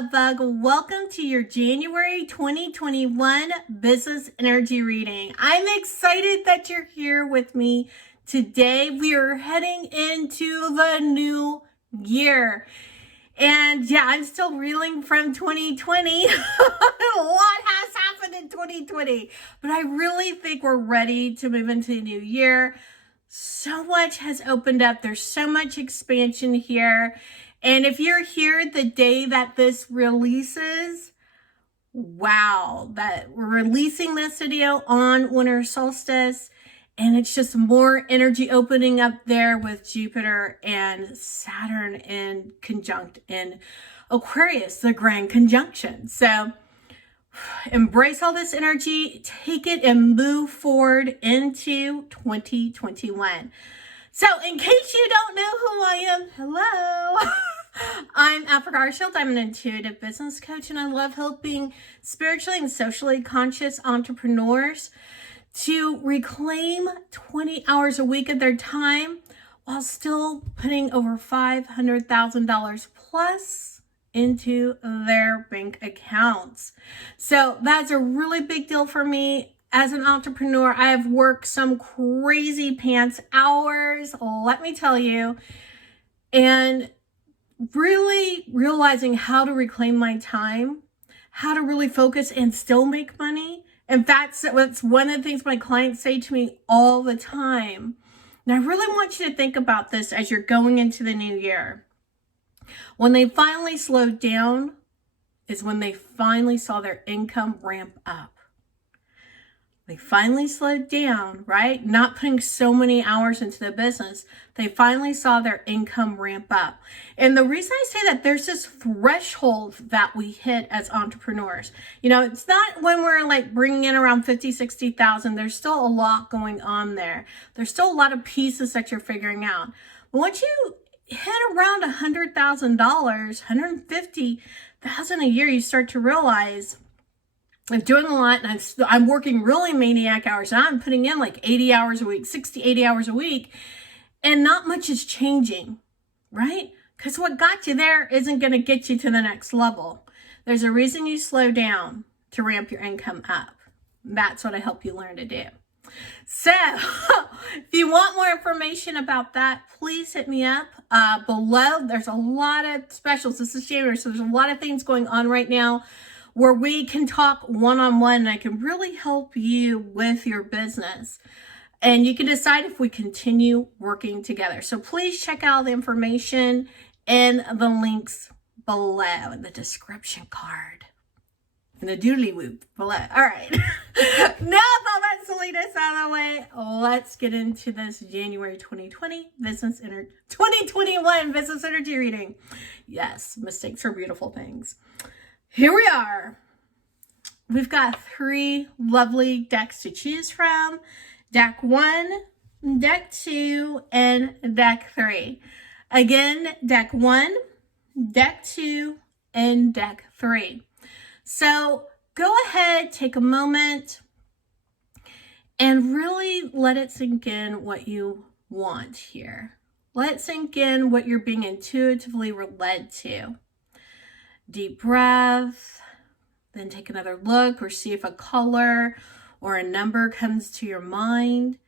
Love Bug. Welcome to your January 2021 business energy reading. I'm excited that you're here with me today. We are heading into the new year. And yeah, I'm still reeling from 2020. A lot has happened in 2020, but I really think we're ready to move into the new year. So much has opened up. There's so much expansion here. And if you're here the day that this releases, wow, that we're releasing this video on winter solstice, and it's just more energy opening up there with Jupiter and Saturn in conjunct in Aquarius, the grand conjunction. So embrace all this energy, take it and move forward into 2021. So in case you don't know who I am, hello. I'm Archield. I'm an intuitive business coach, and I love helping spiritually and socially conscious entrepreneurs to reclaim 20 hours a week of their time while still putting over $500,000 plus into their bank accounts. So that's a really big deal for me. As an entrepreneur, I have worked some crazy pants hours, let me tell you, and really realizing how to reclaim my time, how to really focus and still make money. In fact, that's one of the things my clients say to me all the time. And I really want you to think about this as you're going into the new year. When they finally slowed down is when they finally saw their income ramp up. They finally slowed down, right? Not putting so many hours into the business. They finally saw their income ramp up. And the reason I say that, there's this threshold that we hit as entrepreneurs. You know, it's not when we're like bringing in around 50, 60,000. There's still a lot going on there. There's still a lot of pieces that you're figuring out. But once you hit around $100,000, $150,000 a year, you start to realize I'm doing a lot, and I'm working really maniac hours, and I'm putting in like 80 hours a week, 60, 80 hours a week, and not much is changing, right? Because what got you there isn't going to get you to the next level. There's a reason you slow down to ramp your income up. That's what I help you learn to do. So if you want more information about that, please hit me up below. There's a lot of specials. This is January, so there's a lot of things going on right now where we can talk one-on-one, and I can really help you with your business. And you can decide if we continue working together. So please check out the information in the links below in the description card. And the doodly whoop below. All right. Now with all that silliness out of the way, let's get into this January 2021 business energy reading. Yes, mistakes are beautiful things. Here we are. We've got 3 lovely decks to choose from. Deck 1, Deck 2, and Deck 3. Again, Deck 1, Deck 2, and Deck 3. So go ahead, take a moment, and really let it sink in what you want here. Let it sink in what you're being intuitively led to. Deep breath, then take another look or see if a color or a number comes to your mind.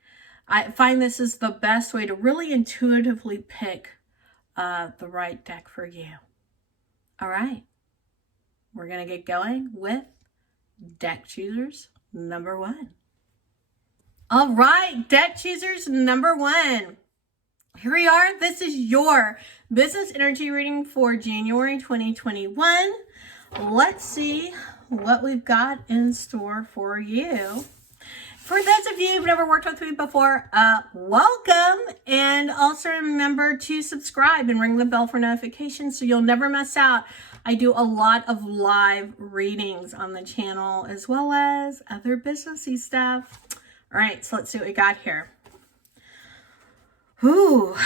I find this is the best way to really intuitively pick the right deck for you. All right, we're going to get going with deck choosers number 1. All right, deck choosers number 1. Here we are. This is your business energy reading for January 2021. Let's see what we've got in store for you. For those of you who've never worked with me before, welcome. And also remember to subscribe and ring the bell for notifications so you'll never miss out. I do a lot of live readings on the channel as well as other businessy stuff. All right, so let's see what we got here. Ooh,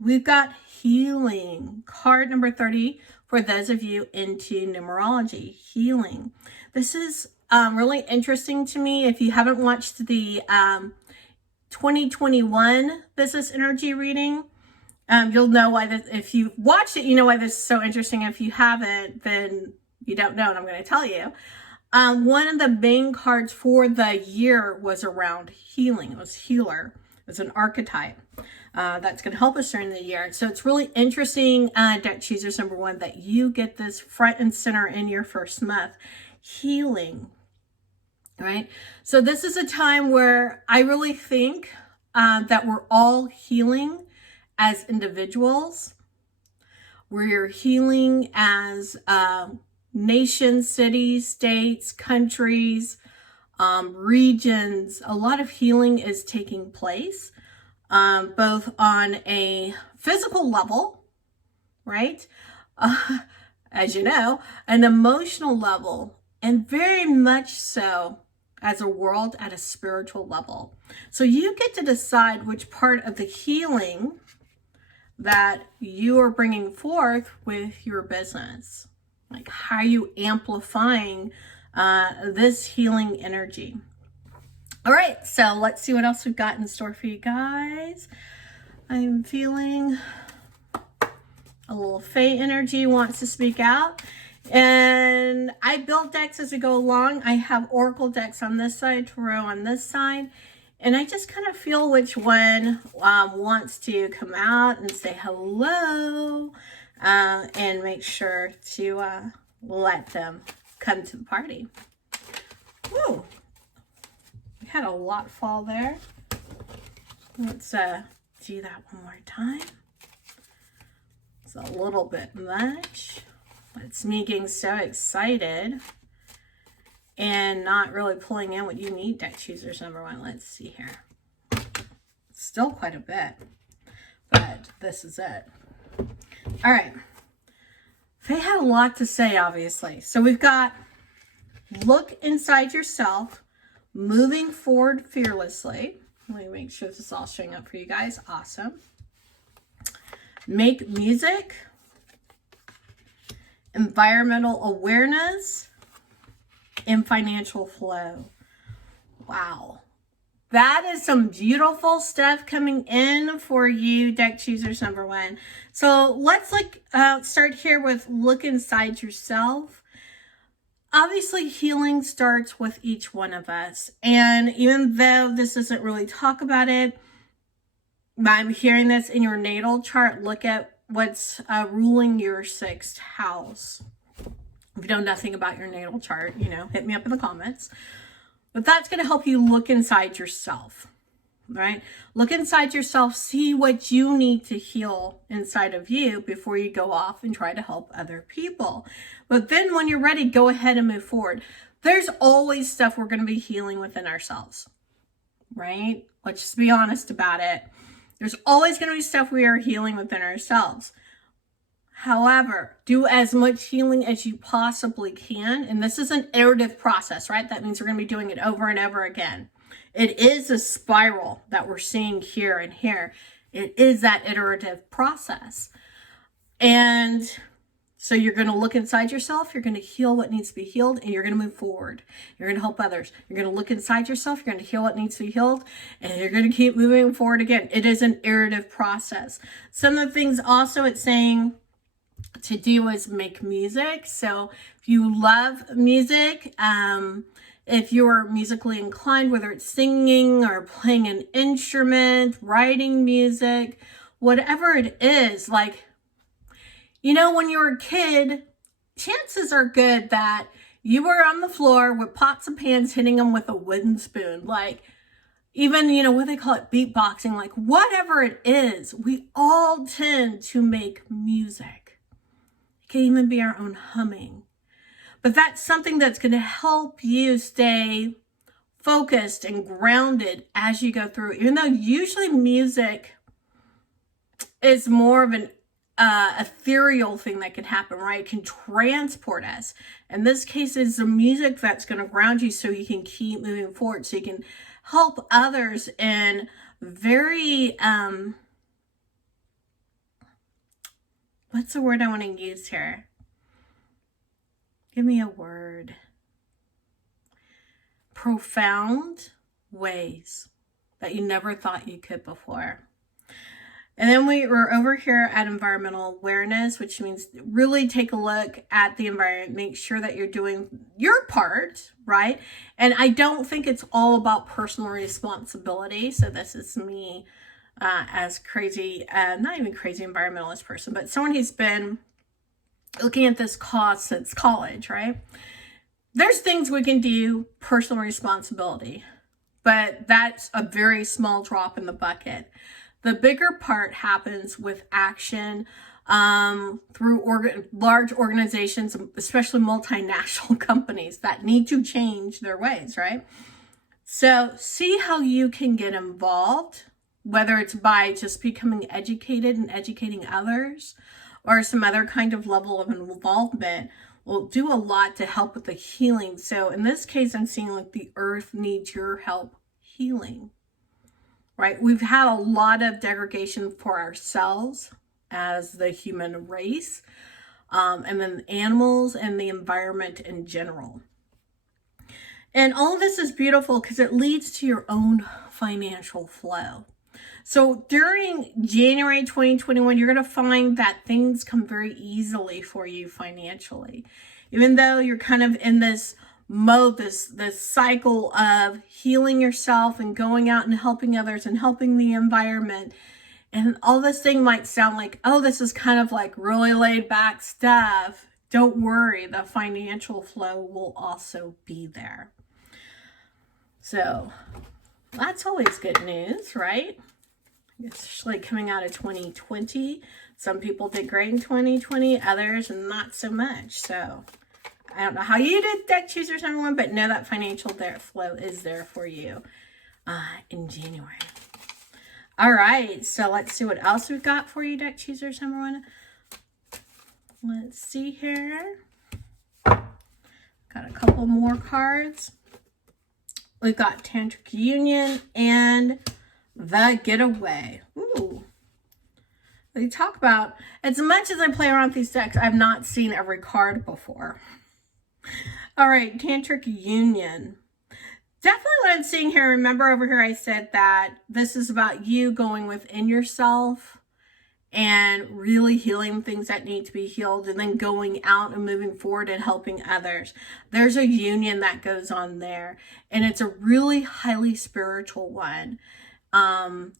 we've got healing. Card number 30 for those of you into numerology. Healing. This is really interesting to me. If you haven't watched the 2021 business energy reading, You'll know why this, if you watched it, you know why this is so interesting. If you haven't, then you don't know, and I'm going to tell you. One of the main cards for the year was around healing. It was healer. It was an archetype that's going to help us during the year. So it's really interesting, deck choosers number 1, that you get this front and center in your first month. Healing. Right? So this is a time where I really think that we're all healing as individuals. We're healing as nations, cities, states, countries, regions. A lot of healing is taking place, both on a physical level, right? As you know, an emotional level, and very much so as a world at a spiritual level. So you get to decide which part of the healing that you are bringing forth with your business. Like, how are you amplifying this healing energy? All right, so let's see what else we've got in store for you guys. I'm feeling a little Fae energy wants to speak out. And I build decks as we go along. I have Oracle decks on this side, Tarot on this side. And I just kind of feel which one wants to come out and say hello, and make sure to let them come to the party. Woo! We had a lot fall there. Let's do that one more time. It's a little bit much. It's me getting so excited and not really pulling in what you need, deck choosers number 1. Let's see here. Still quite a bit, but this is it. All right. They had a lot to say, obviously. So we've got look inside yourself, moving forward fearlessly. Let me make sure this is all showing up for you guys. Awesome. Make music. Environmental awareness. And financial flow. Wow. That is some beautiful stuff coming in for you, deck choosers number 1. So let's start here with look inside yourself. Obviously, healing starts with each one of us. And even though this doesn't really talk about it, I'm hearing this in your natal chart. Look at what's ruling your 6th house. If you know nothing about your natal chart, hit me up in the comments. But that's going to help you look inside yourself, right? Look inside yourself, see what you need to heal inside of you before you go off and try to help other people. But then when you're ready, go ahead and move forward. There's always stuff we're going to be healing within ourselves, right? Let's just be honest about it. There's always going to be stuff we are healing within ourselves. However, do as much healing as you possibly can. And this is an iterative process, right? That means we're going to be doing it over and over again. It is a spiral that we're seeing here and here. It is that iterative process. And so you're going to look inside yourself. You're going to heal what needs to be healed, and you're going to move forward. You're going to help others. You're going to look inside yourself. You're going to heal what needs to be healed, and you're going to keep moving forward again. It is an iterative process. Some of the things also it's saying to do is make music. So if you love music, if you're musically inclined, whether it's singing or playing an instrument, writing music, whatever it is, like, when you were a kid, chances are good that you were on the floor with pots and pans hitting them with a wooden spoon. Like, even, what they call it, beatboxing, like whatever it is, we all tend to make music. It can even be our own humming. But that's something that's going to help you stay focused and grounded as you go through. Even though usually music is more of an ethereal thing that can happen, right? It can transport us. In this case, it's the music that's going to ground you so you can keep moving forward, so you can help others in very, what's the word I want to use here? Give me a word. Profound ways that you never thought you could before. And then we're over here at environmental awareness, which means really take a look at the environment, make sure that you're doing your part, right? And I don't think it's all about personal responsibility. So this is me as crazy, not even crazy environmentalist person, but someone who's been looking at this cause since college, right? There's things we can do, personal responsibility, but that's a very small drop in the bucket. The bigger part happens with action through large organizations, especially multinational companies that need to change their ways, right? So see how you can get involved, whether it's by just becoming educated and educating others or some other kind of level of involvement will do a lot to help with the healing. So in this case, I'm seeing like the earth needs your help healing. Right? We've had a lot of degradation for ourselves as the human race, and then animals and the environment in general. And all of this is beautiful because it leads to your own financial flow. So during January 2021, you're going to find that things come very easily for you financially. Even though you're kind of in this mode, this cycle of healing yourself and going out and helping others and helping the environment. And all this thing might sound like, oh, this is kind of like really laid back stuff. Don't worry, the financial flow will also be there. So that's always good news, right? Especially coming out of 2020. Some people did great in 2020, others not so much. So I don't know how you did, deck choosers number one, but know that financial flow is there for you in January. All right, so let's see what else we've got for you, deck choosers number one. Let's see here. Got a couple more cards. We've got Tantric Union and the Getaway. Ooh. They talk about, as much as I play around with these decks, I've not seen every card before. All right, Tantric Union. Definitely what I'm seeing here, remember over here I said that this is about you going within yourself and really healing things that need to be healed and then going out and moving forward and helping others. There's a union that goes on there, and it's a really highly spiritual one,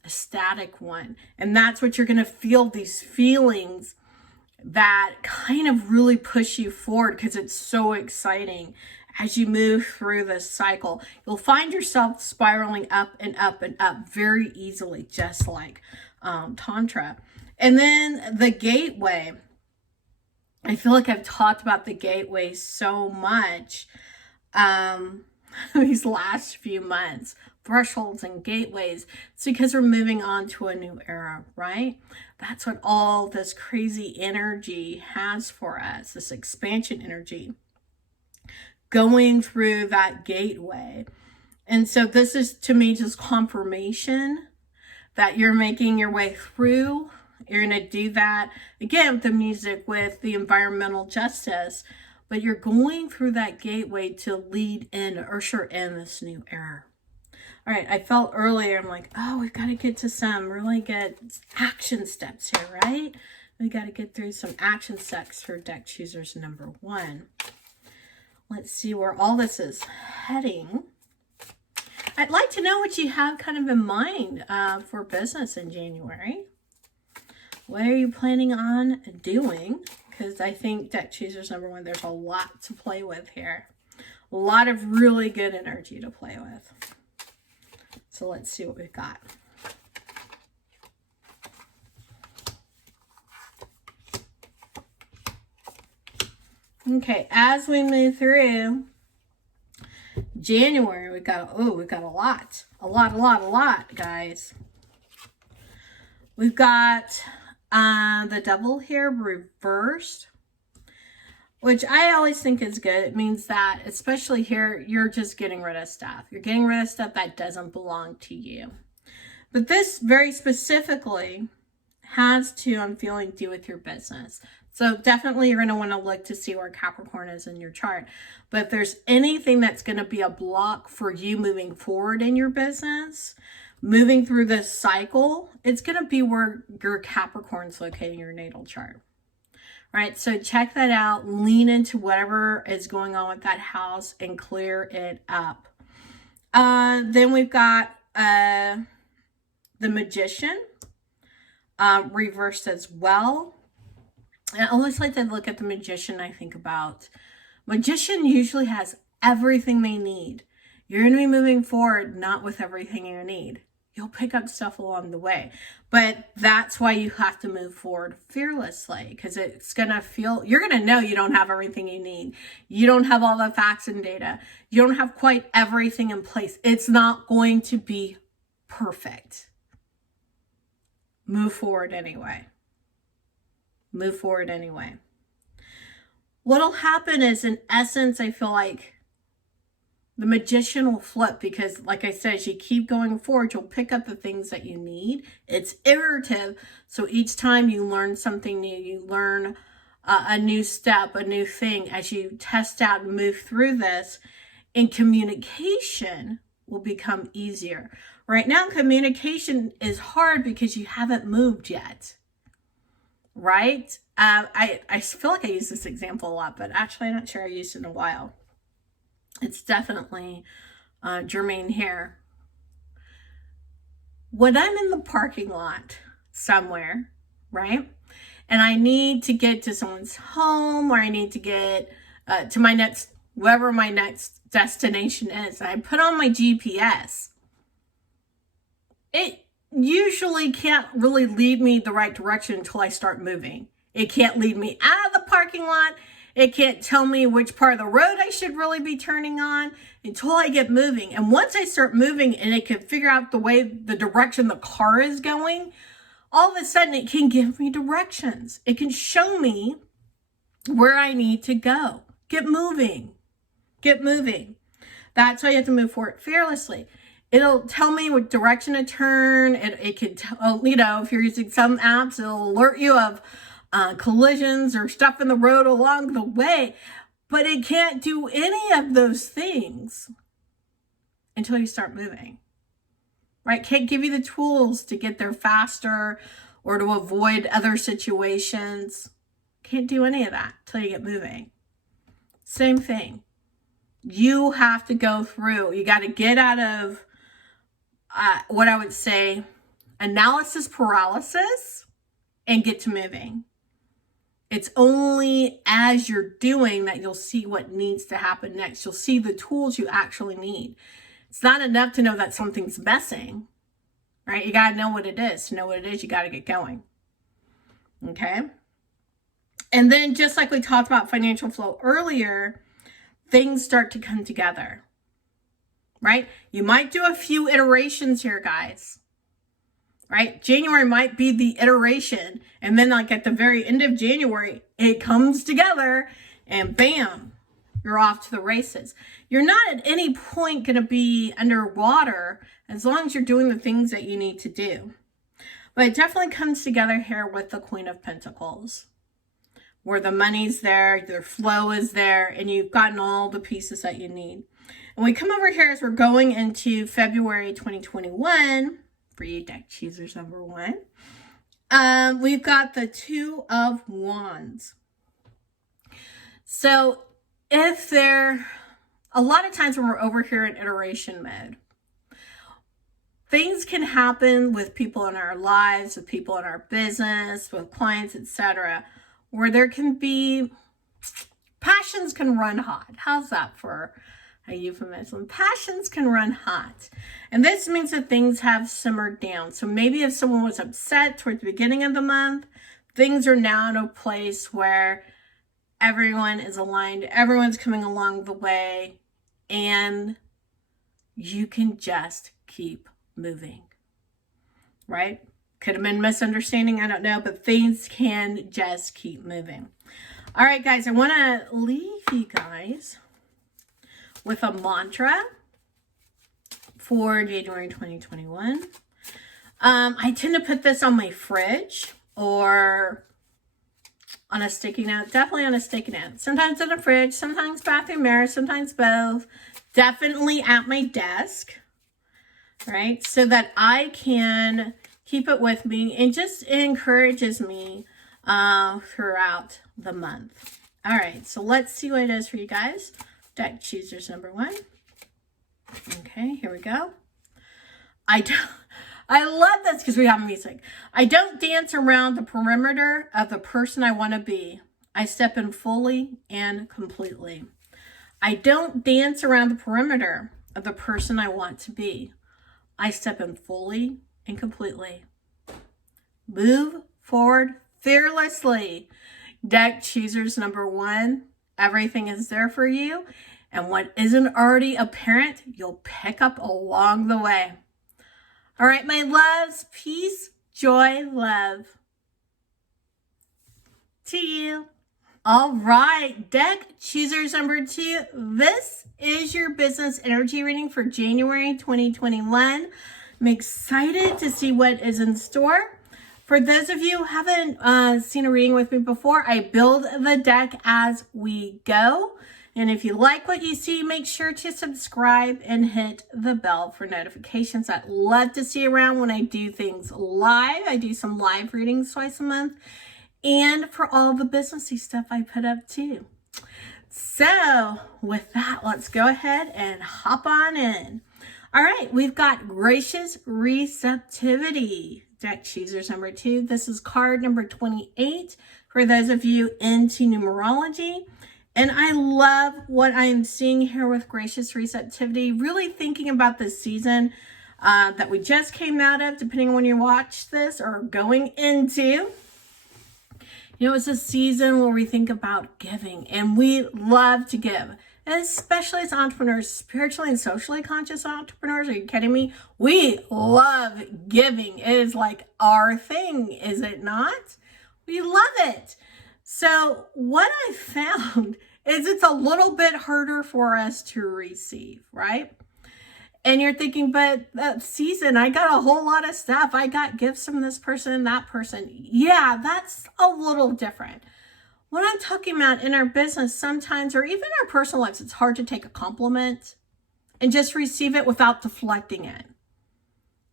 ecstatic one. And that's what you're going to feel, these feelings that kind of really push you forward because it's so exciting. As you move through this cycle, you'll find yourself spiraling up and up and up very easily, just like Tantra. And then the Gateway. I feel like I've talked about the Gateway so much these last few months. Thresholds and gateways. It's because we're moving on to a new era, right? That's what all this crazy energy has for us, this expansion energy going through that gateway. And so this is, to me, just confirmation that you're making your way through. You're going to do that again with the music, with the environmental justice, but you're going through that gateway to lead in, usher in this new era. All right, I felt earlier, I'm like, oh, we've got to get to some really good action steps here, right? We got to get through some action steps for deck choosers number one. Let's see where all this is heading. I'd like to know what you have kind of in mind for business in January. What are you planning on doing? Because I think deck choosers number one, there's a lot to play with here. A lot of really good energy to play with. So let's see what we've got. Okay, as we move through January, we've got a lot, guys. We've got the Devil here reversed, which I always think is good. It means that, especially here, you're just getting rid of stuff. You're getting rid of stuff that doesn't belong to you. But this very specifically has to, I'm feeling, do with your business. So definitely you're going to want to look to see where Capricorn is in your chart. But if there's anything that's going to be a block for you moving forward in your business, moving through this cycle, it's going to be where your Capricorn's located in your natal chart. Right? So check that out. Lean into whatever is going on with that house and clear it up. Then we've got the Magician reversed as well. And I always like to look at the Magician. I think about Magician usually has everything they need. You're going to be moving forward, not with everything you need. You'll pick up stuff along the way. But that's why you have to move forward fearlessly, because it's going to feel, you're going to know you don't have everything you need. You don't have all the facts and data. You don't have quite everything in place. It's not going to be perfect. Move forward anyway. Move forward anyway. What'll happen is, in essence, I feel like the Magician will flip, because like I said, as you keep going forward, you'll pick up the things that you need. It's iterative. So each time you learn something new, you learn a new step, a new thing as you test out and move through this, and communication will become easier. Right now, communication is hard because you haven't moved yet. Right? I feel like I use this example a lot, but actually I'm not sure I used it in a while. It's definitely germane here. When I'm in the parking lot somewhere, right, and I need to get to someone's home, or I need to get to my next, wherever my next destination is, and I put on my GPS, it usually can't really lead me the right direction until I start moving. It can't lead me out of the parking lot. It can't tell me which part of the road I should really be turning on until I get moving. And once I start moving and it can figure out the direction the car is going, all of a sudden it can give me directions. It can show me where I need to go. Get moving. Get moving. That's why you have to move forward fearlessly. It'll tell me what direction to turn. It can tell, if you're using some apps, it'll alert you of collisions or stuff in the road along the way, but it can't do any of those things until you start moving, right? Can't give you the tools to get there faster or to avoid other situations. Can't do any of that until you get moving. Same thing. You have to go through, you got to get out of what I would say analysis paralysis and get to moving. It's only as you're doing that you'll see what needs to happen next. You'll see the tools you actually need. It's not enough to know that something's messing, right? You got to know what it is. To know what it is, you got to get going. Okay? And then just like we talked about financial flow earlier, things start to come together, right? You might do a few iterations here, guys. Right? January might be the iteration. And then like at the very end of January, it comes together and bam, you're off to the races. You're not at any point going to be underwater as long as you're doing the things that you need to do. But it definitely comes together here with the Queen of Pentacles, where the money's there, their flow is there, and you've gotten all the pieces that you need. And we come over here as we're going into February 2021. For you deck choosers number 1. We've got the Two of Wands. So if a lot of times when we're over here in iteration mode, things can happen with people in our lives, with people in our business, with clients, etc., where there can be, passions can run hot. How's that for a euphemism? Passions can run hot. And this means that things have simmered down. So maybe if someone was upset towards the beginning of the month, things are now in a place where everyone is aligned, everyone's coming along the way, and you can just keep moving, right? Could have been misunderstanding, I don't know, but things can just keep moving. All right, guys, I want to leave you guys with a mantra for January 2021. I tend to put this on my fridge or on a sticky note, definitely on a sticky note. Sometimes in the fridge, sometimes bathroom mirror, sometimes both. Definitely at my desk. right? So that I can keep it with me and just encourages me throughout the month. All right, so let's see what it is for you guys. Deck choosers number 1. Okay, here we go. I love this because we have music. I don't dance around the perimeter of the person I want to be. I step in fully and completely. I don't dance around the perimeter of the person I want to be. I step in fully and completely. Move forward fearlessly. Deck choosers number 1. Everything is there for you. And what isn't already apparent, you'll pick up along the way. All right, my loves, peace, joy, love to you. All right, deck choosers number 2. This is your business energy reading for January 2021. I'm excited to see what is in store. For those of you who haven't seen a reading with me before, I build the deck as we go. And if you like what you see, make sure to subscribe and hit the bell for notifications. I'd love to see you around when I do things live. I do some live readings twice a month. And for all the businessy stuff I put up too. So with that, let's go ahead and hop on in. All right, we've got gracious receptivity. Deck choosers number 2. This is card number 28 for those of you into numerology. And I love what I'm seeing here with gracious receptivity, really thinking about this season that we just came out of, depending on when you watch this, or going into. You know, it's a season where we think about giving, and we love to give, and especially as entrepreneurs, spiritually and socially conscious entrepreneurs. Are you kidding me? We love giving. It is like our thing, is it not? We love it. So what I found is it's a little bit harder for us to receive, right? And you're thinking, but that season, I got a whole lot of stuff. I got gifts from this person and that person. Yeah, that's a little different. What I'm talking about in our business sometimes, or even our personal lives, it's hard to take a compliment and just receive it without deflecting it.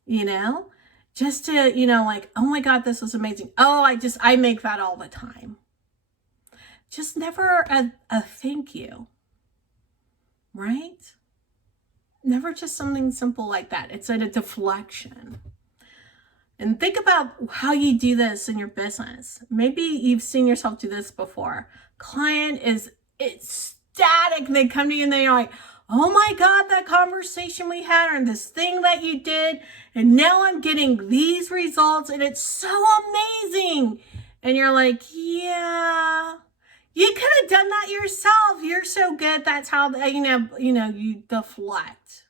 You know, just to, you know, like, oh my God, this was amazing. Oh, I make that all the time. Just never a thank you, right? Never just something simple like that. It's a deflection. And think about how you do this in your business. Maybe you've seen yourself do this before. Client is ecstatic. They come to you and they're like, oh my God, that conversation we had, or this thing that you did, and now I'm getting these results and it's so amazing. And you're like, yeah, you could have done that yourself. You're so good. That's how, you deflect.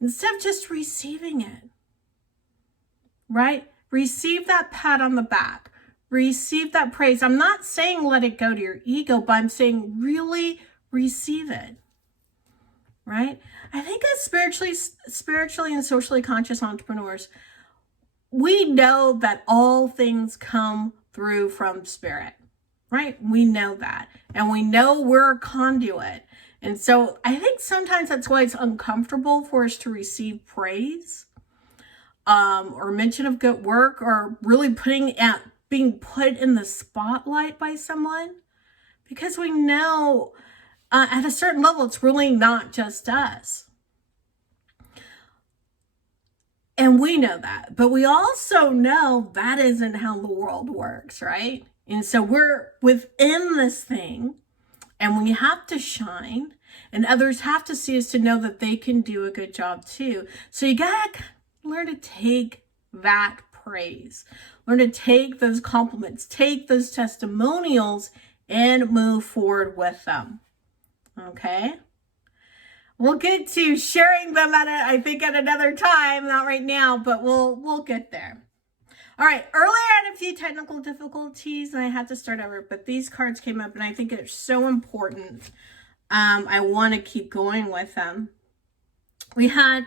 Instead of just receiving it, right? Receive that pat on the back. Receive that praise. I'm not saying let it go to your ego, but I'm saying really receive it, right? I think as spiritually and socially conscious entrepreneurs, we know that all things come through from spirit. Right? We know that. And we know we're a conduit. And so I think sometimes that's why it's uncomfortable for us to receive praise or mention of good work, or really being put in the spotlight by someone. Because we know at a certain level, it's really not just us. And we know that. But we also know that isn't how the world works, right? And so we're within this thing, and we have to shine, and others have to see us to know that they can do a good job too. So you got to learn to take that praise, learn to take those compliments, take those testimonials, and move forward with them. Okay? We'll get to sharing them I think at another time, not right now, but we'll get there. All right, earlier I had a few technical difficulties and I had to start over, but these cards came up and I think it's so important. I want to keep going with them. We had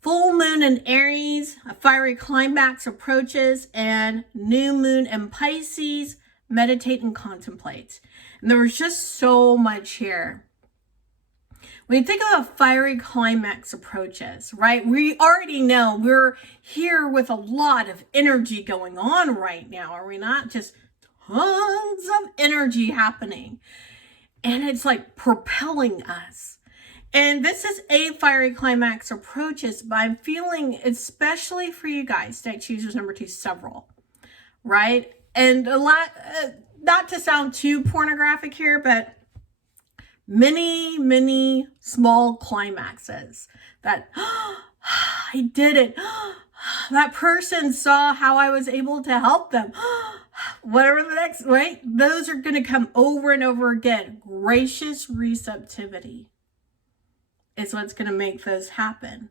full moon in Aries, a fiery climax approaches, and new moon in Pisces, meditate and contemplate. And there was just so much here. When you think of a fiery climax approaches, right? We already know we're here with a lot of energy going on right now, are we not? Just tons of energy happening. And it's like propelling us. And this is a fiery climax approaches, but I'm feeling, especially for you guys, deck choosers number 2, several, right? And a lot, not to sound too pornographic here, but many small climaxes that, oh, I did it. That person saw how I was able to help them. Whatever the next, right? Those are going to come over and over again. Gracious receptivity is what's going to make those happen.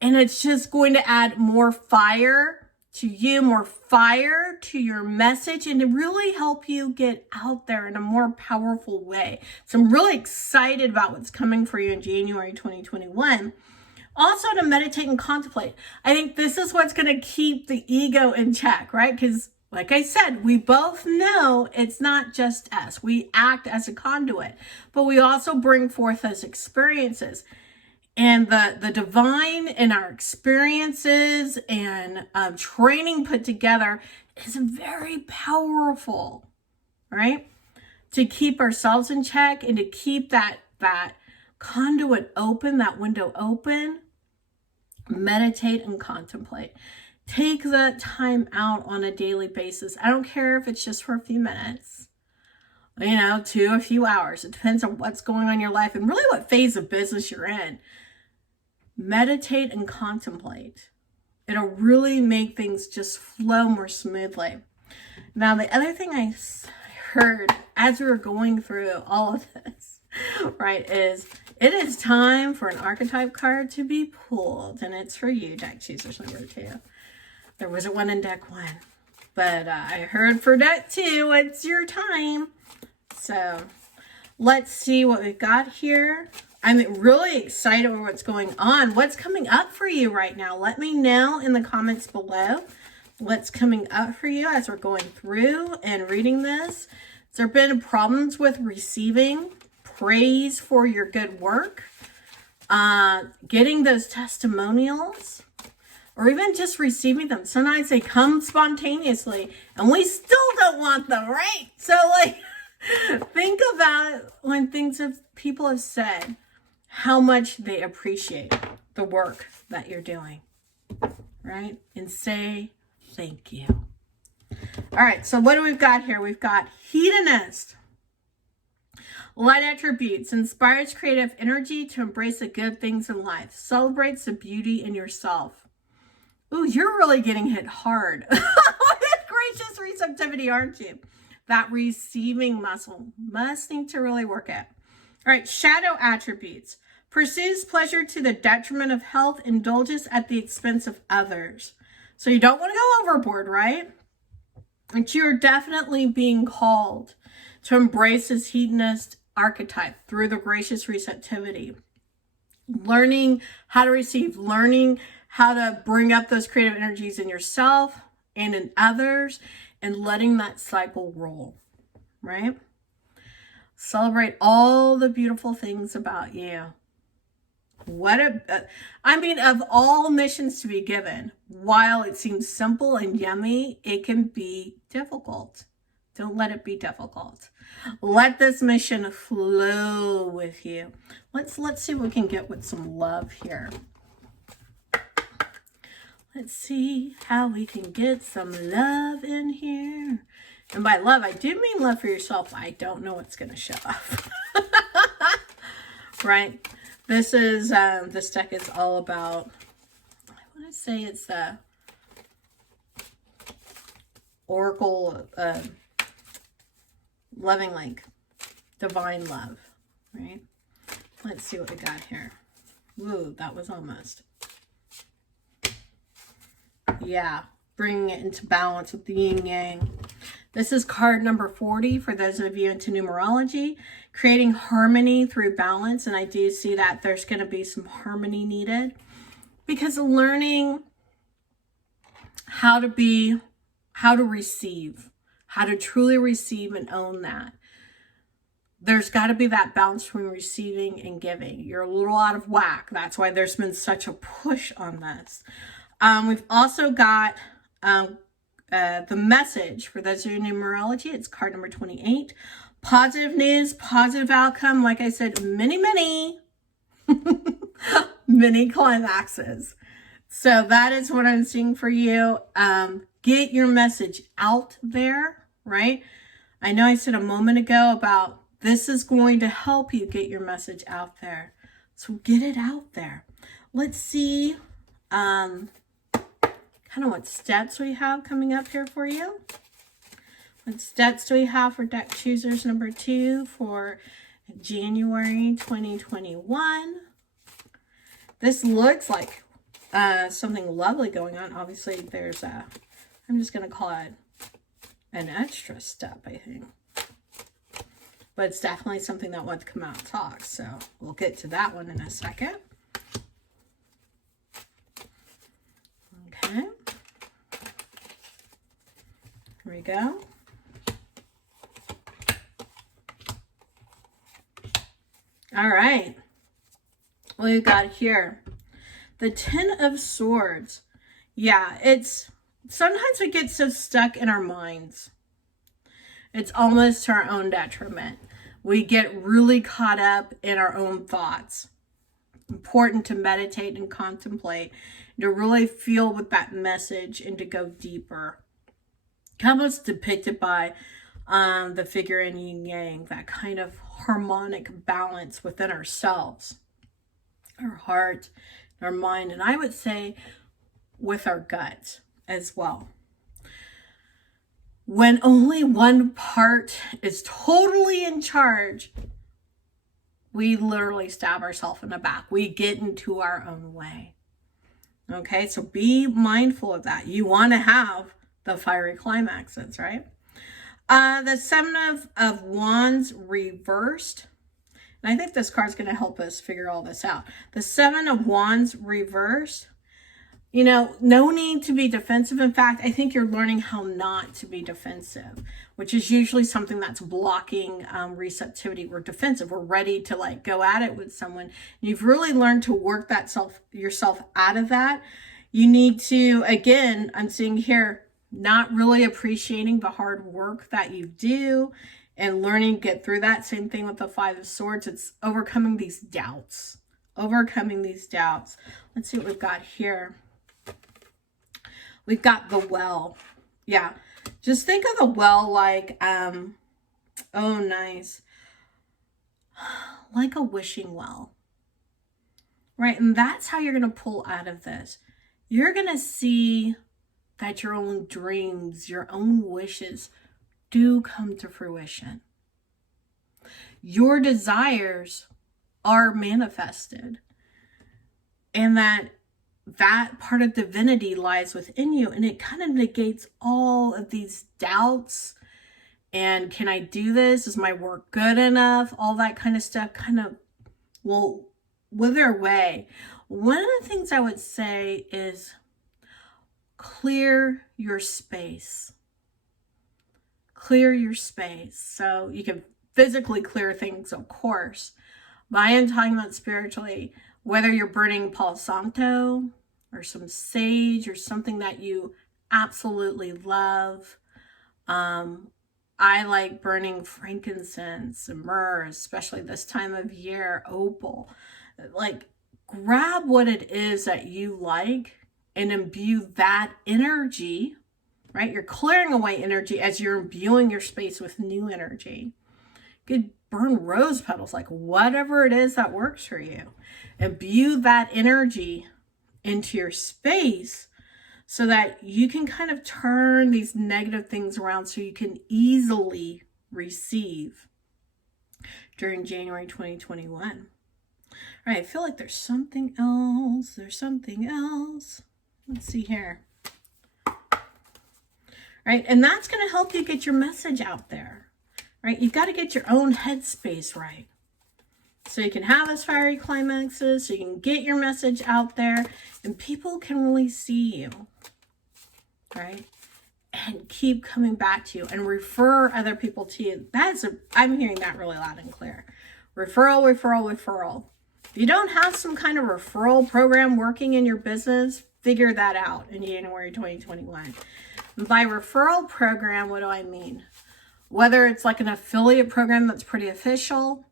And it's just going to add more fire to you, more fire to your message, and to really help you get out there in a more powerful way. So I'm really excited about what's coming for you in January 2021. Also to meditate and contemplate. I think this is what's going to keep the ego in check, right? Because like I said, we both know it's not just us. We act as a conduit, but we also bring forth those experiences. And the divine in our experiences and training put together is very powerful, right? To keep ourselves in check and to keep that conduit open, that window open. Meditate and contemplate. Take that time out on a daily basis. I don't care if it's just for a few minutes, to a few hours. It depends on what's going on in your life and really what phase of business you're in. Meditate and contemplate. It'll really make things just flow more smoothly. Now, the other thing I heard as we were going through all of this, right, is it is time for an archetype card to be pulled. And it's for you, deck choosers number 2. There wasn't one in deck 1. But I heard for deck 2, it's your time. So let's see what we've got here. I'm really excited with what's going on. What's coming up for you right now? Let me know in the comments below what's coming up for you as we're going through and reading this. Has there been problems with receiving praise for your good work? Getting those testimonials? Or even just receiving them. Sometimes they come spontaneously and we still don't want them, right? So think about it when people have said how much they appreciate the work that you're doing, right? And say thank you. All right, so what do we've got here? We've got hedonist. Light attributes. Inspires creative energy to embrace the good things in life. Celebrates the beauty in yourself. Ooh, you're really getting hit hard with gracious receptivity, aren't you? That receiving muscle must need to really work it. All right, shadow attributes. Pursues pleasure to the detriment of health, indulges at the expense of others. So you don't want to go overboard, right? And you're definitely being called to embrace this hedonist archetype through the gracious receptivity. Learning how to receive, learning how to bring up those creative energies in yourself and in others, and letting that cycle roll, right? Celebrate all the beautiful things about you. Of all missions to be given, while it seems simple and yummy, it can be difficult. Don't let it be difficult. Let this mission flow with you. Let's see what we can get with some love here. Let's see how we can get some love in here. And by love, I do mean love for yourself. I don't know what's going to show up. Right? This deck is all about, I want to say it's the Oracle Loving Link, Divine Love, right? Let's see what we got here. Ooh, that was almost. Yeah, bringing it into balance with the yin yang. This is card number 40 for those of you into numerology. Creating harmony through balance. And I do see that there's going to be some harmony needed. Because learning how to receive. How to truly receive and own that. there's got to be that balance between receiving and giving. You're a little out of whack. That's why there's been such a push on this. We've also got the message for those of you in numerology. It's card number 28. Positive news, positive outcome. Like I said, many many climaxes. So that is what I'm seeing for you. Get your message out there, right? I know I said a moment ago about this is going to help you get your message out there. So get it out there. Let's see kind of what stats we have coming up here for you. What stats do we have for deck choosers number 2 for January 2021? This looks like something lovely going on. Obviously, there's a, I'm just going to call it an extra step, I think. But it's definitely something that wants to come out and talk. So we'll get to that one in a second. Okay. Here we go. All right. What we've got here. The 10 of Swords. Yeah, it's sometimes we get so stuck in our minds. It's almost to our own detriment. We get really caught up in our own thoughts. Important to meditate and contemplate, to really feel with that message and to go deeper. Almost depicted by the figure in yin yang, that kind of harmonic balance within ourselves, our heart, our mind, and I would say with our gut as well. When only one part is totally in charge, we literally stab ourselves in the back. We get into our own way. Okay, so be mindful of that. You want to have the fiery climaxes, right? The 7 of Wands reversed. And I think this card's going to help us figure all this out. The 7 of Wands reversed. You know, no need to be defensive. In fact, I think you're learning how not to be defensive, which is usually something that's blocking receptivity. We're defensive. We're ready to like go at it with someone. You've really learned to work that yourself out of that. You need to, again, I'm seeing here, not really appreciating the hard work that you do and learning to get through that. Same thing with the 5 of Swords. It's overcoming these doubts. Overcoming these doubts. Let's see what we've got here. We've got the well. Yeah. Just think of the well like, oh, nice. Like a wishing well. Right? And that's how you're going to pull out of this. You're going to see that your own dreams, your own wishes do come to fruition. Your desires are manifested. And that part of divinity lies within you, and it kind of negates all of these doubts and can I do this? Is my work good enough? All that kind of stuff kind of will wither away. One of the things I would say is clear your space. Clear your space. So you can physically clear things, of course, but I am talking about spiritually. Whether you're burning Palo Santo or some sage or something that you absolutely love. I like burning frankincense and myrrh, especially this time of year, opal. Like, grab what it is that you like and imbue that energy, right? You're clearing away energy as you're imbuing your space with new energy. You could burn rose petals, like whatever it is that works for you. Imbue that energy into your space so that you can kind of turn these negative things around so you can easily receive during January 2021. All right, I feel like there's something else. There's something else. Let's see here. All right, and that's going to help you get your message out there. Right? You've got to get your own headspace right. So you can have those fiery climaxes, so you can get your message out there, and people can really see you. Right? and keep coming back to you and refer other people to you. I'm hearing that really loud and clear. Referral, referral, referral. If you don't have some kind of referral program working in your business, figure that out in January 2021. And by referral program, what do I mean? Whether it's like an affiliate program that's pretty official,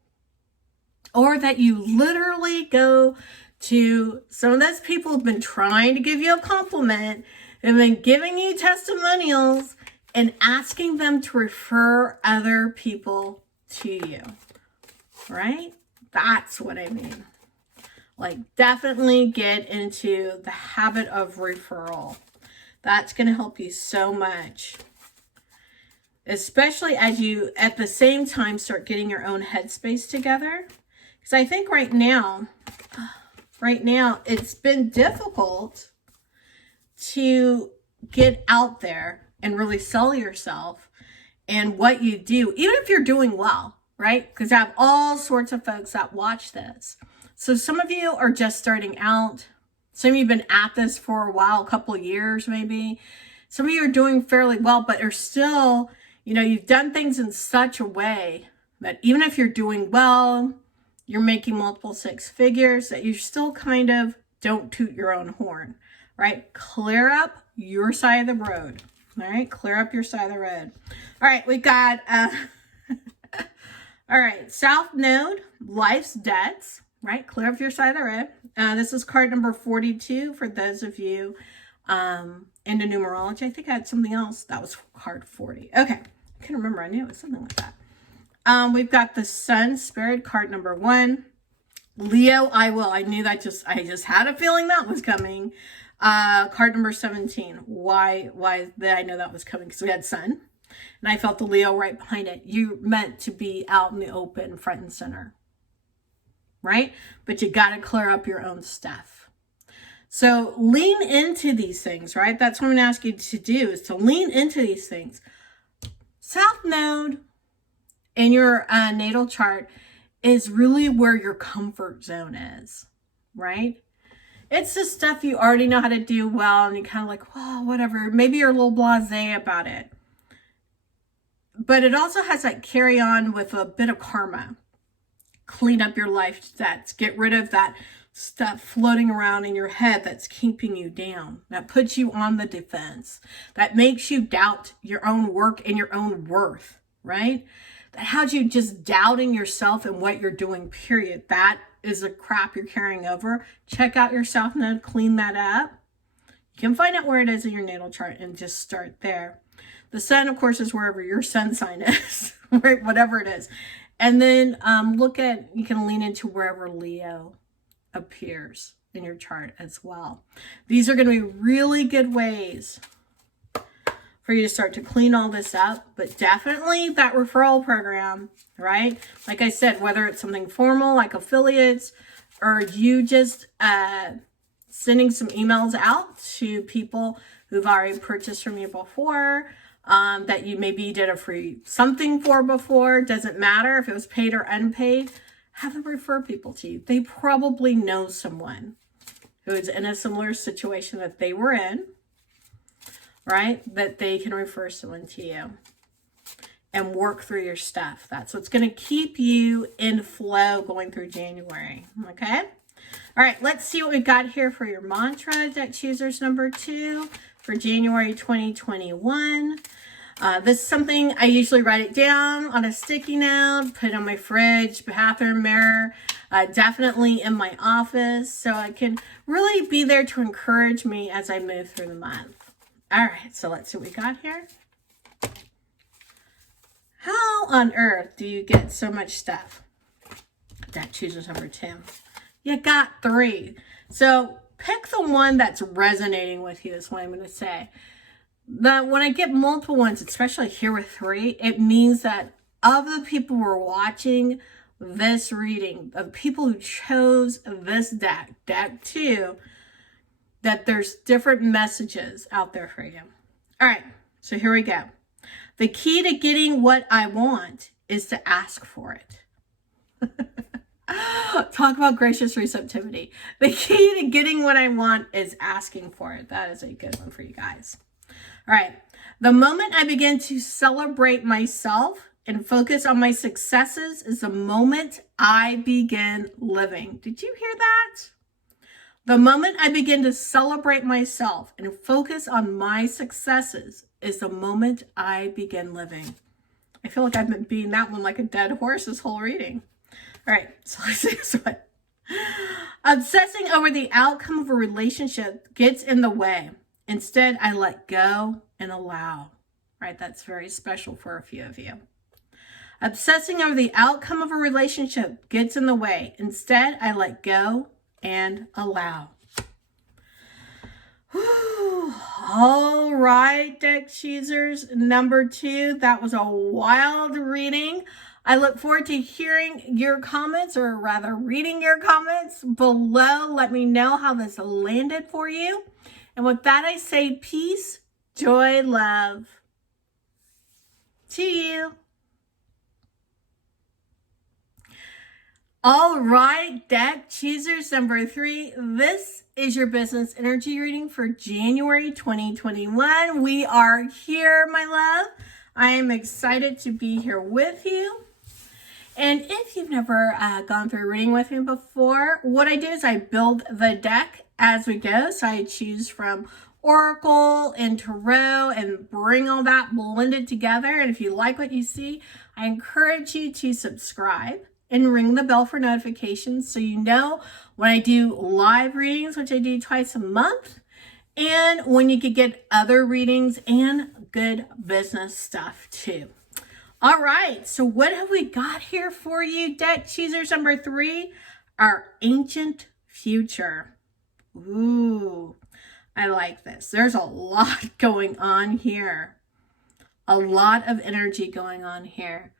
or that you literally go to some of those people who've been trying to give you a compliment and then giving you testimonials and asking them to refer other people to you, right? That's what I mean. Like, definitely get into the habit of referral. That's going to help you so much. Especially as you, at the same time, start getting your own headspace together. Because I think right now, it's been difficult to get out there and really sell yourself and what you do, even if you're doing well, right? Because I have all sorts of folks that watch this. So some of you are just starting out. Some of you have been at this for a while, a couple of years maybe. Some of you are doing fairly well, but are still, you've done things in such a way that even if you're doing well, you're making multiple six figures, that you still kind of don't toot your own horn, right? Clear up your side of the road, all right? Clear up your side of the road. All right, we've got, all right, South Node, Life's Debts, right? Clear up your side of the road. This is card number 42 for those of you into numerology. I think I had something else. That was card 40. Okay, I can't remember. I knew it was something like that. We've got the Sun Spirit, card number 1. Leo, I will. I knew that I just had a feeling that was coming. Card number 17. Why did I know that was coming? Because we had Sun. And I felt the Leo right behind it. You're meant to be out in the open, front and center. Right? But you got to clear up your own stuff. So lean into these things, right? That's what I'm going to ask you to do, is to lean into these things. South Node in your natal chart is really where your comfort zone is, right? It's the stuff you already know how to do well, and you're kind of like, well, whatever. Maybe you're a little blasé about it. But it also has that carry on with a bit of karma. Clean up your life debts. Get rid of that stuff floating around in your head that's keeping you down, that puts you on the defense, that makes you doubt your own work and your own worth, right? That has you just doubting yourself and what you're doing, period. That is the crap you're carrying over. Check out your South Node, clean that up. You can find out where it is in your natal chart and just start there. The Sun, of course, is wherever your sun sign is, right? Whatever it is. And then you can lean into wherever Leo appears in your chart as well. These are going to be really good ways for you to start to clean all this up, but definitely that referral program, right? Like I said, whether it's something formal like affiliates, or you just sending some emails out to people who've already purchased from you before, that you maybe did a free something for before, doesn't matter if it was paid or unpaid, have them refer people to you. They probably know someone who is in a similar situation that they were in, right? That they can refer someone to you and work through your stuff. That's what's going to keep you in flow going through January. Okay. All right. Let's see what we got here for your mantra, deck choosers number 2 for January 2021. This is something I usually write it down on a sticky note, put it on my fridge, bathroom mirror, definitely in my office, so I can really be there to encourage me as I move through the month. All right, so let's see what we got here. How on earth do you get so much stuff? That chooses number 2. You got 3. So pick the one that's resonating with you is what I'm going to say. That when I get multiple ones, especially here with 3, it means that of the people who are watching this reading, of the people who chose this deck 2, that there's different messages out there for you. All right, so here we go. The key to getting what I want is to ask for it. Talk about gracious receptivity. The key to getting what I want is asking for it. That is a good one for you guys. All right. The moment I begin to celebrate myself and focus on my successes is the moment I begin living. Did you hear that? The moment I begin to celebrate myself and focus on my successes is the moment I begin living. I feel like I've been beating that one like a dead horse this whole reading. All right, so let's see this one. Obsessing over the outcome of a relationship gets in the way. Instead, I let go and allow. Right, that's very special for a few of you. Obsessing over the outcome of a relationship gets in the way. Instead, I let go and allow. Whew. All right, deck choosers. Number 2, that was a wild reading. I look forward to hearing your comments, or rather reading your comments below. Let me know how this landed for you. And with that, I say peace, joy, love to you. All right, deck choosers, number 3. This is your business energy reading for January 2021. We are here, my love. I am excited to be here with you. And if you've never gone through a reading with me before, what I do is I build the deck as we go. So I choose from Oracle and Tarot and bring all that blended together. And if you like what you see, I encourage you to subscribe and ring the bell for notifications so you know when I do live readings, which I do twice a month, and when you could get other readings and good business stuff too. All right, so what have we got here for you, deck choosers? Number 3, our ancient future. Ooh, I like this. There's a lot going on here. A lot of energy going on here.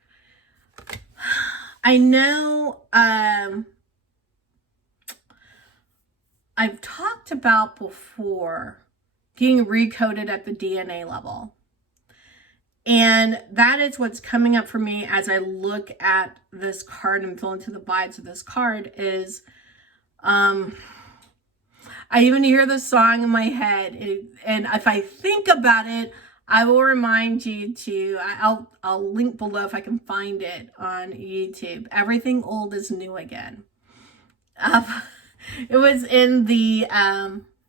I know I've talked about before getting recoded at the DNA level. And that is what's coming up for me as I look at this card and feel into the vibes of this card is, I even hear the song in my head. And if I think about it, I will remind you to, I'll link below if I can find it on YouTube. Everything old is new again. It was in the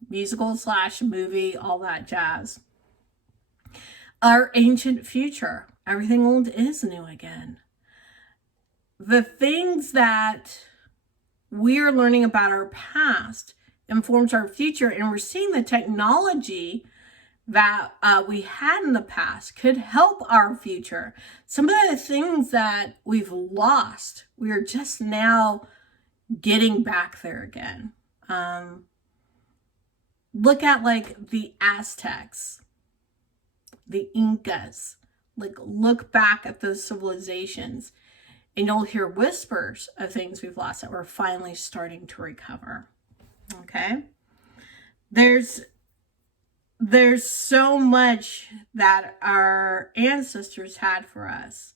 musical / movie, all that jazz. Our ancient future. Everything old is new again. The things that we are learning about our past informs our future, and we're seeing the technology that we had in the past could help our future. Some of the things that we've lost, we are just now getting back there again. Look at like the Aztecs, the Incas. Like, look back at those civilizations and you'll hear whispers of things we've lost that we're finally starting to recover. Okay? There's so much that our ancestors had for us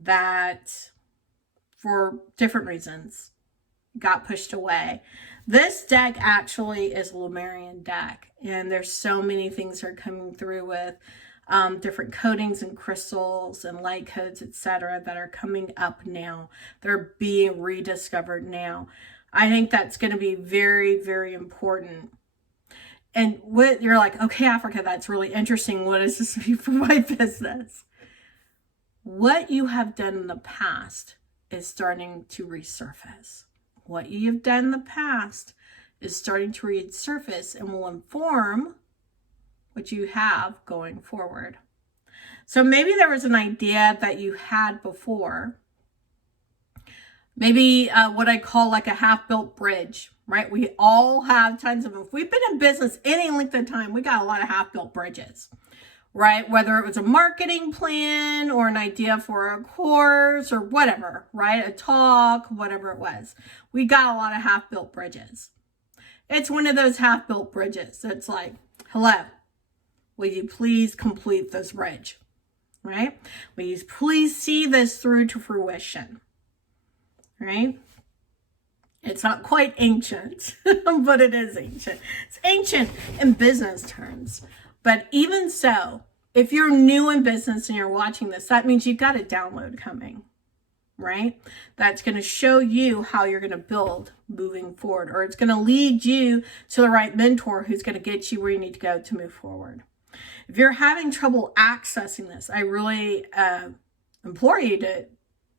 that for different reasons got pushed away. This deck actually is a Lemurian deck, and there's so many things that are coming through with different coatings and crystals and light codes, etc., that are coming up now. They're being rediscovered now. I think that's going to be very, very important. And what you're like, okay, Africa, that's really interesting. What does this mean for my business? What you have done in the past is starting to resurface. What you have done in the past is starting to resurface and will inform what you have going forward. So maybe there was an idea that you had before. Maybe what I call like a half-built bridge, right? We all have tons of them. If we've been in business any length of time, we got a lot of half-built bridges, right? Whether it was a marketing plan or an idea for a course or whatever, right? A talk, whatever it was. We got a lot of half-built bridges. It's one of those half-built bridges that's like, hello, will you please complete this bridge, right? Will you please see this through to fruition, right? It's not quite ancient, but it is ancient. It's ancient in business terms. But even so, if you're new in business and you're watching this, that means you've got a download coming, right? That's going to show you how you're going to build moving forward, or it's going to lead you to the right mentor who's going to get you where you need to go to move forward. If you're having trouble accessing this, I really implore you to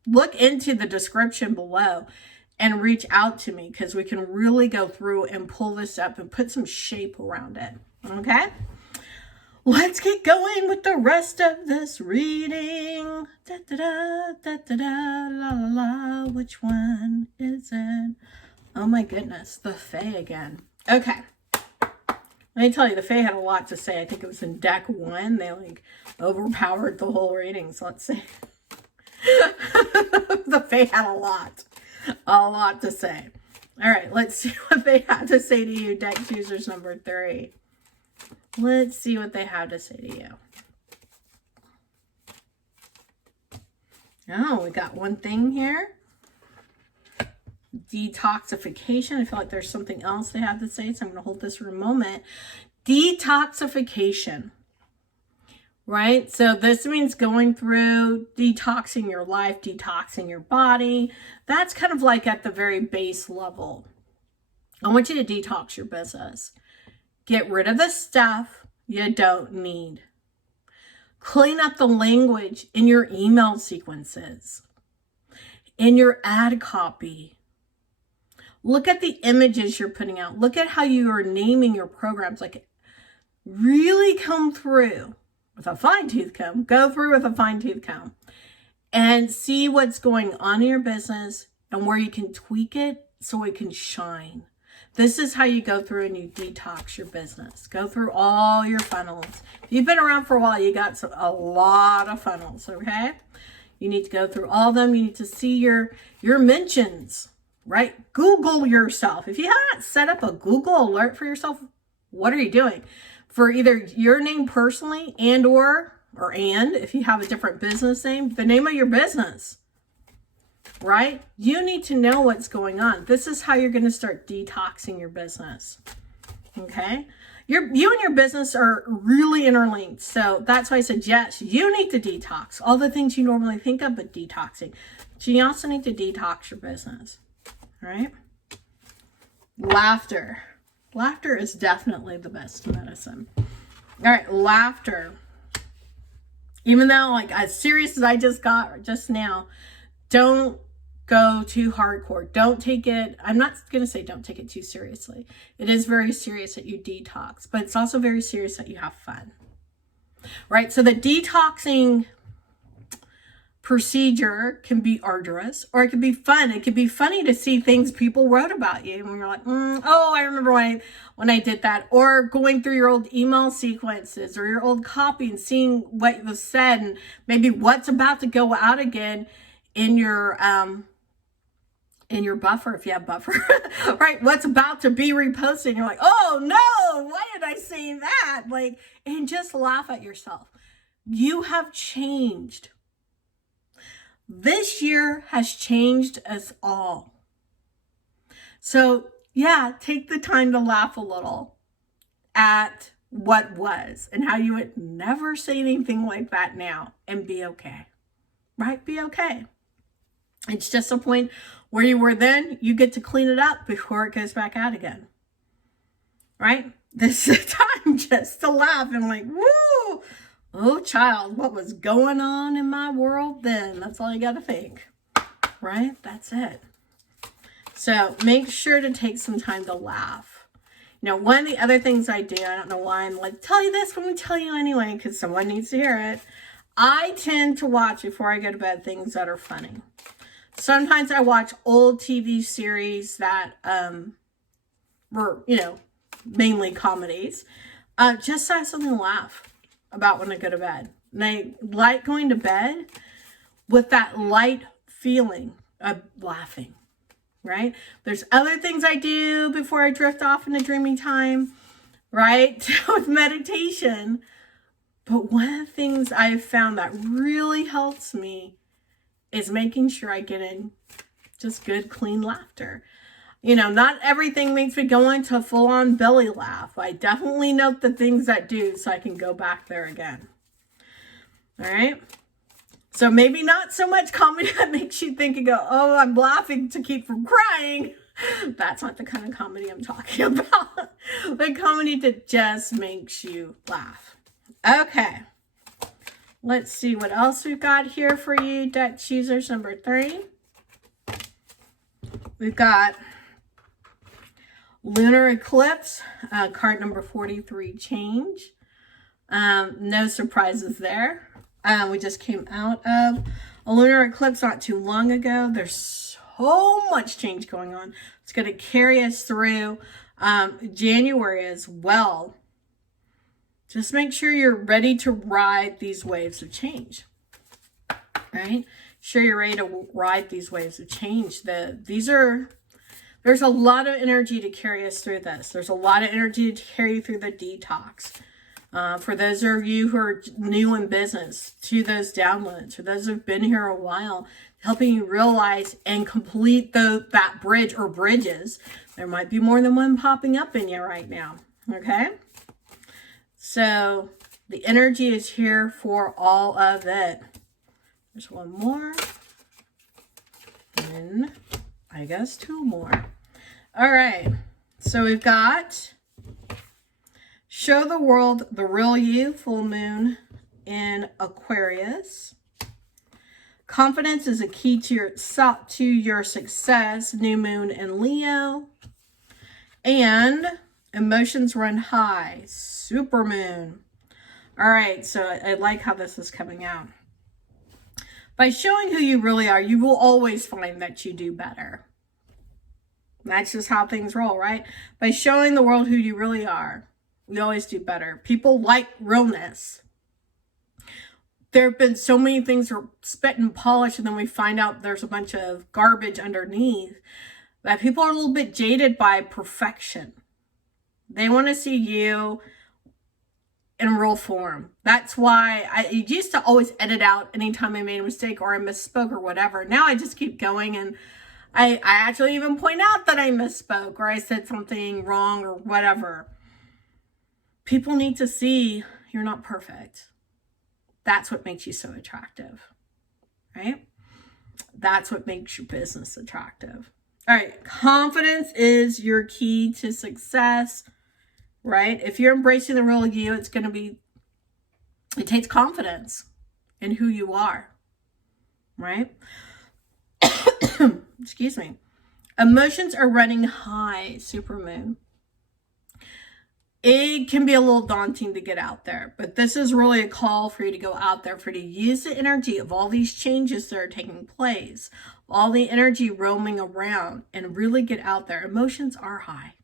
look into the description below and reach out to me, because we can really go through and pull this up and put some shape around it. Okay? Let's get going with the rest of this reading. Da, da, da, da, da, da, la, la, la. Which one is it? Oh my goodness, the Fae again. Okay. Let me tell you, the Fae had a lot to say. I think it was in deck 1. They like overpowered the whole reading. So let's see. The Fae had a lot to say. All right, let's see what they had to say to you, deck choosers number 3. Let's see what they have to say to you. Oh, we got one thing here. Detoxification. I feel like there's something else they have to say, so I'm going to hold this for a moment. Detoxification. Right? So this means going through detoxing your life, detoxing your body. That's kind of like at the very base level. I want you to detox your business. Get rid of the stuff you don't need. Clean up the language in your email sequences, in your ad copy. Look at the images you're putting out. Look at how you are naming your programs. Like, really come through with a fine-tooth comb. Go through with a fine-tooth comb and see what's going on in your business and where you can tweak it so it can shine. This is how you go through and you detox your business. Go through all your funnels. If you've been around for a while, you got a lot of funnels, okay? You need to go through all of them. You need to see your mentions, right? Google yourself. If you haven't set up a Google alert for yourself, what are you doing? For either your name personally and if you have a different business name, the name of your business. Right? You need to know what's going on. This is how you're going to start detoxing your business. Okay? You and your business are really interlinked. So that's why I said, yes, you need to detox. All the things you normally think of, but detoxing. But you also need to detox your business. All right? Laughter. Laughter is definitely the best medicine. All right, laughter. Even though, like, as serious as I just got just now, don't go too hardcore. Don't take it, I'm not going to say don't take it too seriously. It is very serious that you detox, but it's also very serious that you have fun. Right? So the detoxing procedure can be arduous, or it can be fun. It can be funny to see things people wrote about you and you're like, oh, I remember when I did that. Or going through your old email sequences or your old copy and seeing what was said and maybe what's about to go out again in your buffer, if you have buffer, right? What's about to be reposted. You're like, oh no, why did I say that? Like, and just laugh at yourself. You have changed. This year has changed us all. So yeah, take the time to laugh a little at what was and how you would never say anything like that now and be okay, right? Be okay. It's just a point where you were then, you get to clean it up before it goes back out again, right? This is a time just to laugh and like, woo, oh child, what was going on in my world then? That's all you got to think, right? That's it. So make sure to take some time to laugh. You know, one of the other things I do, I don't know why I'm like, tell you this, but I'm going to tell you anyway, because someone needs to hear it. I tend to watch before I go to bed things that are funny. Sometimes I watch old TV series that were, you know, mainly comedies, just to have something to laugh about when I go to bed. And I like going to bed with that light feeling of laughing, right? There's other things I do before I drift off into dreaming time, right? With meditation. But one of the things I have found that really helps me is making sure I get in just good, clean laughter. not everything makes me go into a full-on belly laugh. I definitely note the things that do so I can go back there again. All right. So maybe not so much comedy that makes you think and go, oh, I'm laughing to keep from crying. That's not the kind of comedy I'm talking about. The comedy that just makes you laugh. Okay. Let's see what else we've got here for you, deck choosers number 3. We've got lunar eclipse, card number 43, change. No surprises there. We just came out of a lunar eclipse not too long ago. There's so much change going on. It's going to carry us through January as well. Just make sure you're ready to ride these waves of change, right? Sure you're ready to ride these waves of change. There's a lot of energy to carry us through this. There's a lot of energy to carry you through the detox. For those of you who are new in business, to those downloads, for those who've been here a while, helping you realize and complete that bridge or bridges. There might be more than one popping up in you right now, okay? So the energy is here for all of it. There's one more. And I guess 2 more. All right. So we've got show the world the real you, full moon in Aquarius. Confidence is a key to your success, new moon in Leo. And emotions run high, super moon. All right, so I like how this is coming out. By showing who you really are, you will always find that you do better. That's just how things roll, right? By showing the world who you really are, we always do better. People like realness. There have been so many things that are spit and polished, and then we find out there's a bunch of garbage underneath, that people are a little bit jaded by perfection. They want to see you in real form. That's why I used to always edit out anytime I made a mistake or I misspoke or whatever. Now I just keep going, and I actually even point out that I misspoke or I said something wrong or whatever. People need to see you're not perfect. That's what makes you so attractive, right? That's what makes your business attractive. All right, confidence is your key to success, right? If you're embracing the real you, it takes confidence in who you are, right? Excuse me. Emotions are running high, supermoon. It can be a little daunting to get out there, but this is really a call for you to go out there, for you to use the energy of all these changes that are taking place, all the energy roaming around, and really get out there. Emotions are high,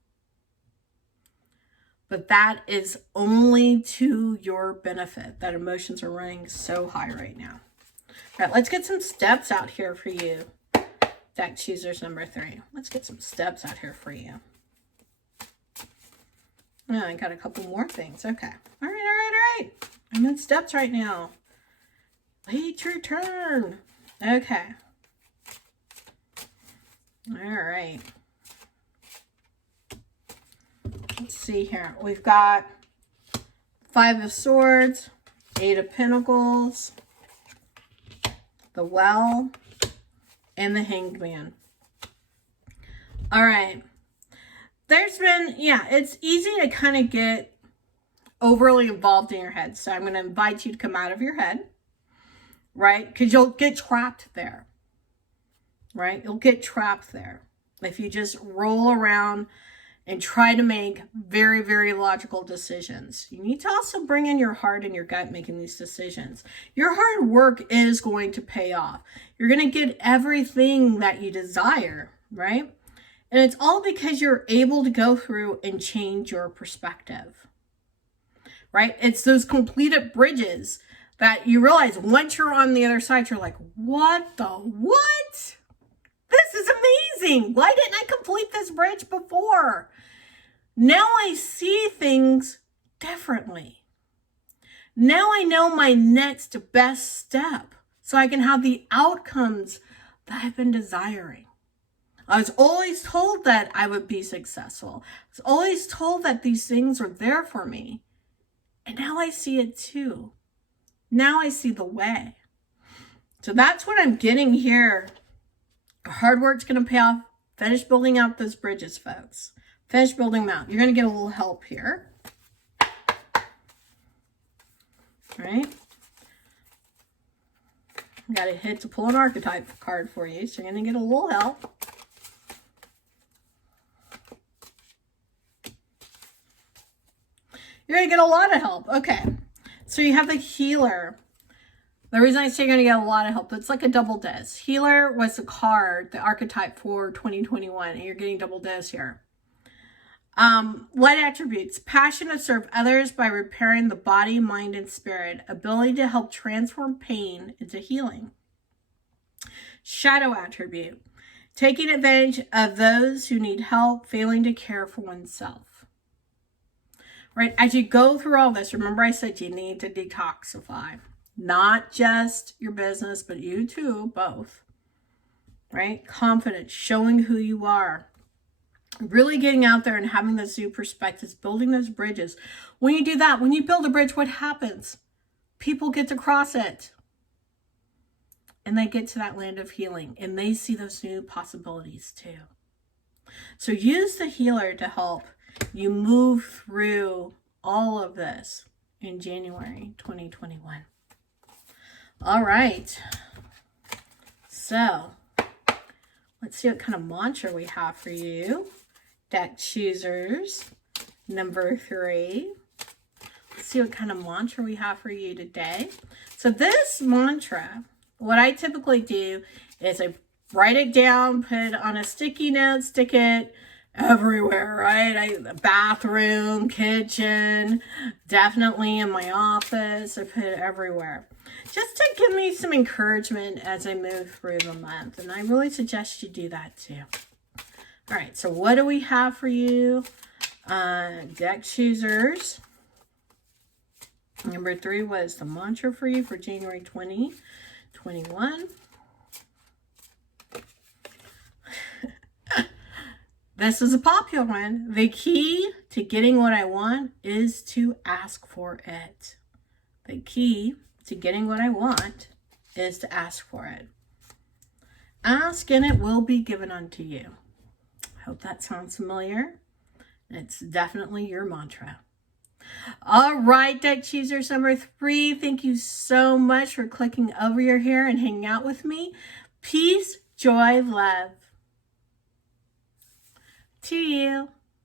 but that is only to your benefit, that emotions are running so high right now. All right, let's get some steps out here for you, deck choosers number 3. Let's get some steps out here for you. Oh, I got a couple more things. Okay. All right. I'm in steps right now. Wait your turn. Okay. All right. Let's see here. We've got 5 of Swords, 8 of Pentacles, the Well, and the Hanged Man. All right. There's been, it's easy to kind of get overly involved in your head. So I'm going to invite you to come out of your head, right? Because you'll get trapped there, right? You'll get trapped there if you just roll around and try to make very, very logical decisions. You need to also bring in your heart and your gut making these decisions. Your hard work is going to pay off. You're going to get everything that you desire, right? And it's all because you're able to go through and change your perspective, right? It's those completed bridges that you realize once you're on the other side, you're like, what? This is amazing. Why didn't I complete this bridge before? Now I see things differently. Now I know my next best step so I can have the outcomes that I've been desiring. I was always told that I would be successful. I was always told that these things were there for me. And now I see it too. Now I see the way. So that's what I'm getting here. Hard work's going to pay off. Finish building out those bridges, folks. Finish building them out. You're going to get a little help here. All right. I got a hit to pull an archetype card for you, so you're going to get a little help. You're going to get a lot of help. Okay. So you have the healer. The reason I say you're going to get a lot of help, it's like a double dose. Healer was the card, the archetype for 2021, and you're getting double dose here. Light attributes: passion to serve others by repairing the body, mind, and spirit. Ability to help transform pain into healing. Shadow attribute: taking advantage of those who need help, failing to care for oneself. Right, as you go through all this, remember I said you need to detoxify. Not just your business, but you too, both. Right? Confidence, showing who you are. Really getting out there and having those new perspectives, building those bridges. When you do that, when you build a bridge, what happens? People get to cross it. And they get to that land of healing. And they see those new possibilities too. So use the healer to help you move through all of this in January 2021. All right. So let's see what kind of mantra we have for you. Deck choosers, number 3. Let's see what kind of mantra we have for you today. So this mantra, what I typically do is I write it down, put it on a sticky note, stick it everywhere, right? The bathroom, kitchen, definitely in my office. I put it everywhere. Just to give me some encouragement as I move through the month. And I really suggest you do that too. All right, so what do we have for you? Deck choosers. Number 3 was the mantra for you for January 2021. This is a popular one. The key to getting what I want is to ask for it. The key to getting what I want is to ask for it. Ask and it will be given unto you. Hope that sounds familiar. It's definitely your mantra. All right, deck choosers number 3. Thank you so much for clicking over your hair and hanging out with me. Peace, joy, love to you.